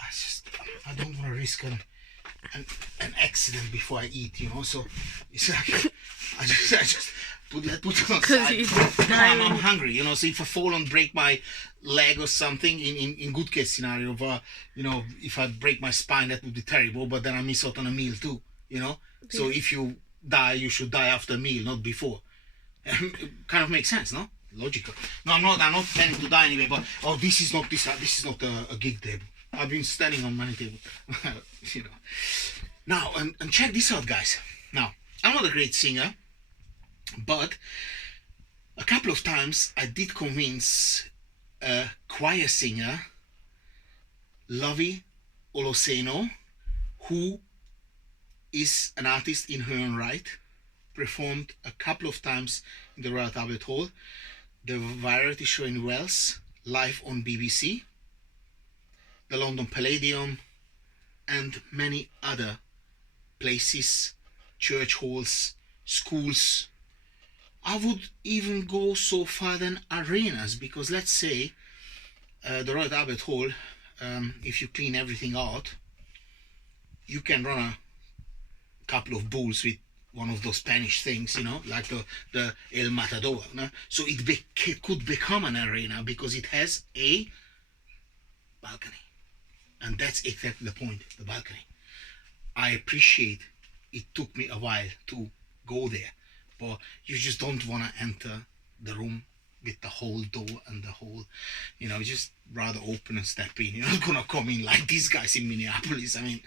I don't want to risk an accident before I eat, you know. So it's like I just put it on side. No, I'm hungry, you know. So if I fall and break my leg or something, in good case scenario, you know, if I break my spine, that would be terrible. But then I miss out on a meal too, you know. So if you die, you should die after a meal, not before. It kind of makes sense, no? Logical. No, I'm not planning to die anyway. But this is not a gig table. I've been standing on many tables, you know. Now and check this out, guys. Now I'm not a great singer, but a couple of times I did convince a choir singer, Lavi Oloseno, who is an artist in her own right, performed a couple of times in the Royal Albert Hall, the variety show in Wales, live on BBC, the London Palladium, and many other places, church halls, schools. I would even go so far than arenas, because let's say the Royal Albert Hall, if you clean everything out, you can run a couple of bulls with one of those Spanish things, you know, like the El Matador. No? So it could become an arena because it has a balcony. And that's exactly the point, the balcony. I appreciate it took me a while to go there, but you just don't want to enter the room with the whole door and the whole, you know, just rather open and step in. You're not going to come in like these guys in Minneapolis. I mean,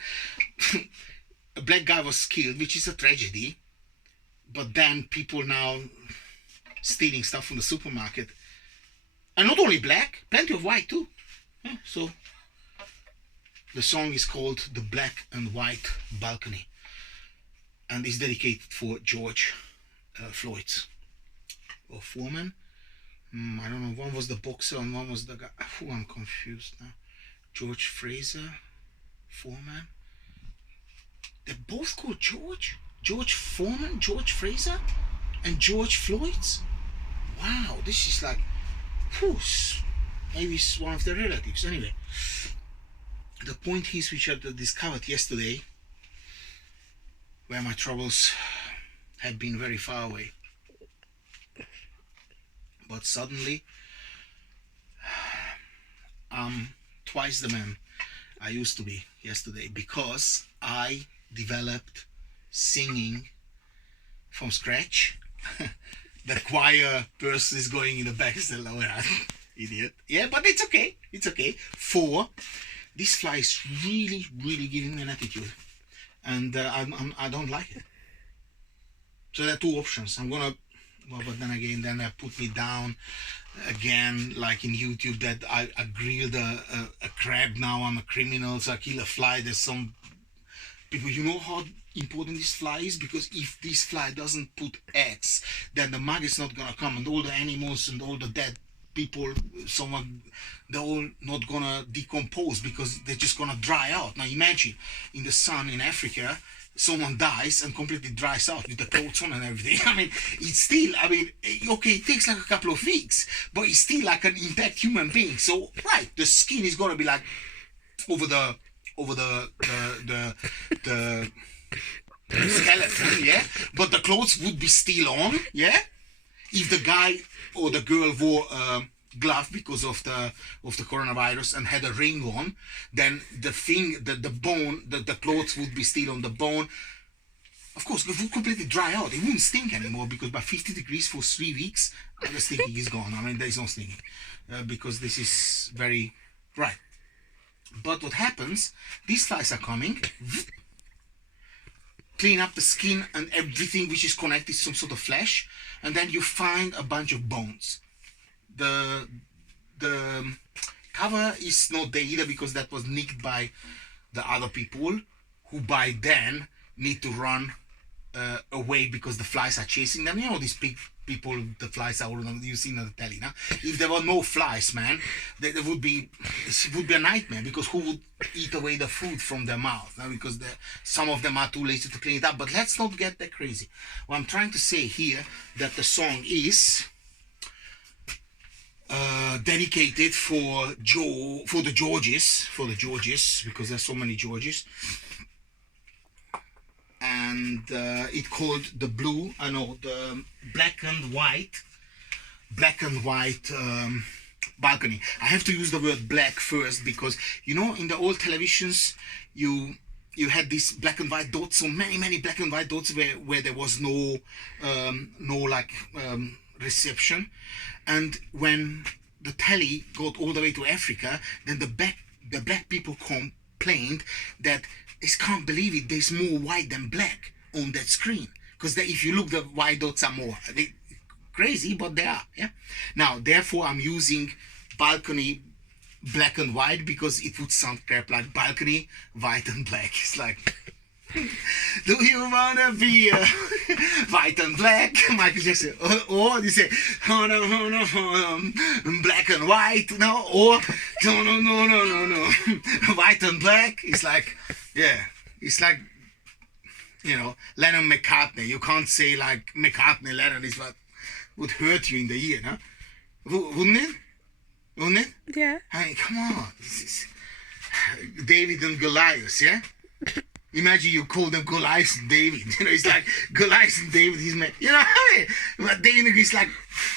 a black guy was killed, which is a tragedy, but then people now stealing stuff from the supermarket. And not only black, plenty of white too. Yeah, so the song is called The Black and White Balcony, and is dedicated for George Floyd or Foreman. I don't know, one was the boxer and one was the guy. I'm confused now. George Fraser, Foreman. They're both called George? George Foreman, George Fraser, and George Floyd? Wow, this is like, maybe it's one of their relatives. Anyway, the point is, which I discovered yesterday, where my troubles had been very far away. But suddenly, I'm twice the man I used to be yesterday, because I developed singing from scratch. The choir person is going in the back still. Oh, yeah, idiot. Yeah, but it's okay. It's okay. 4, this fly is really, really giving me an attitude, and I don't like it. So there are 2 options. I'm gonna, well, but then again, then they put me down again, like in YouTube, that I grilled a crab. Now I'm a criminal, so I kill a fly. There's some people, you know how important this fly is, because if this fly doesn't put eggs, then the mug is not gonna come, and all the animals and all the dead people, they're all not gonna decompose, because they're just gonna dry out. Now imagine in the sun in Africa, someone dies and completely dries out with the clothes on and everything. I mean, it's still, okay, it takes like a couple of weeks, but it's still like an intact human being. So right, the skin is gonna be like over the skeleton, yeah, but the clothes would be still on, yeah. If the guy or the girl wore a glove because of the coronavirus and had a ring on, then the bone, the clothes would be still on the bone. Of course, it would completely dry out. It wouldn't stink anymore, because by 50 degrees for 3 weeks, the stinking is gone. I mean, there is no stinking, because this is very right. But what happens? These flies are coming, clean up the skin and everything which is connected to some sort of flesh, and then you find a bunch of bones. The cover is not there either, because that was nicked by the other people, who by then need to run away because the flies are chasing them. You know, these big people, the flies are all on, you've seen on the telly now. If there were no flies, man, it would be a nightmare, because who would eat away the food from their mouth? Because some of them are too lazy to clean it up. But let's not get that crazy. What I'm trying to say here, that the song is dedicated for the Georges, because there's so many Georges. And it called the the black and white balcony. I have to use the word black first, because you know, in the old televisions you had these black and white dots, so many black and white dots where there was no reception. And when the telly got all the way to Africa, then the black people complained that they can't believe it, there's more white than black on that screen, because if you look, the white dots are more crazy, but they are. Yeah. Now therefore I'm using balcony black and white, because it would sound crap, like balcony white and black. It's like, do you wanna be white and black? Michael Jackson. Or you say, oh no, black and white, no, or no, white and black. It's like, yeah, it's like, you know, Lennon McCartney. You can't say like McCartney Lennon, is what would hurt you in the ear, no? Wouldn't it? Wouldn't it? Yeah. I mean, come on. This is David and Goliath, yeah? Imagine you call them Goliath and David. You know, it's like Goliath and David, he's made. You know what I mean? But David is like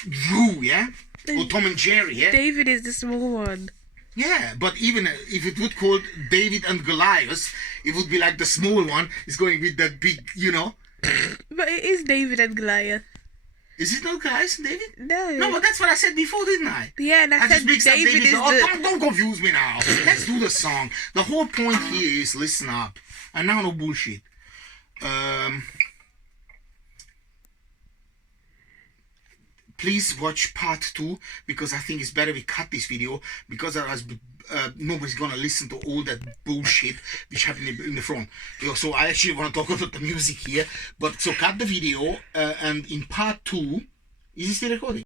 Gru, yeah? Or Tom and Jerry, yeah? David is the small one. Yeah, but even if it would call David and Goliath, it would be like the small one is going with that big, you know? But it is David and Goliath. Is it not Goliath and David? No. No, but that's what I said before, didn't I? Yeah, and I said just David is don't confuse me now. Let's do the song. The whole point here is listen up. And now no bullshit. Please watch part 2, because I think it's better we cut this video, because otherwise nobody's gonna listen to all that bullshit which happened in the front. You know, so I actually want to talk about the music here, but so cut the video, and in part 2, is it still recording?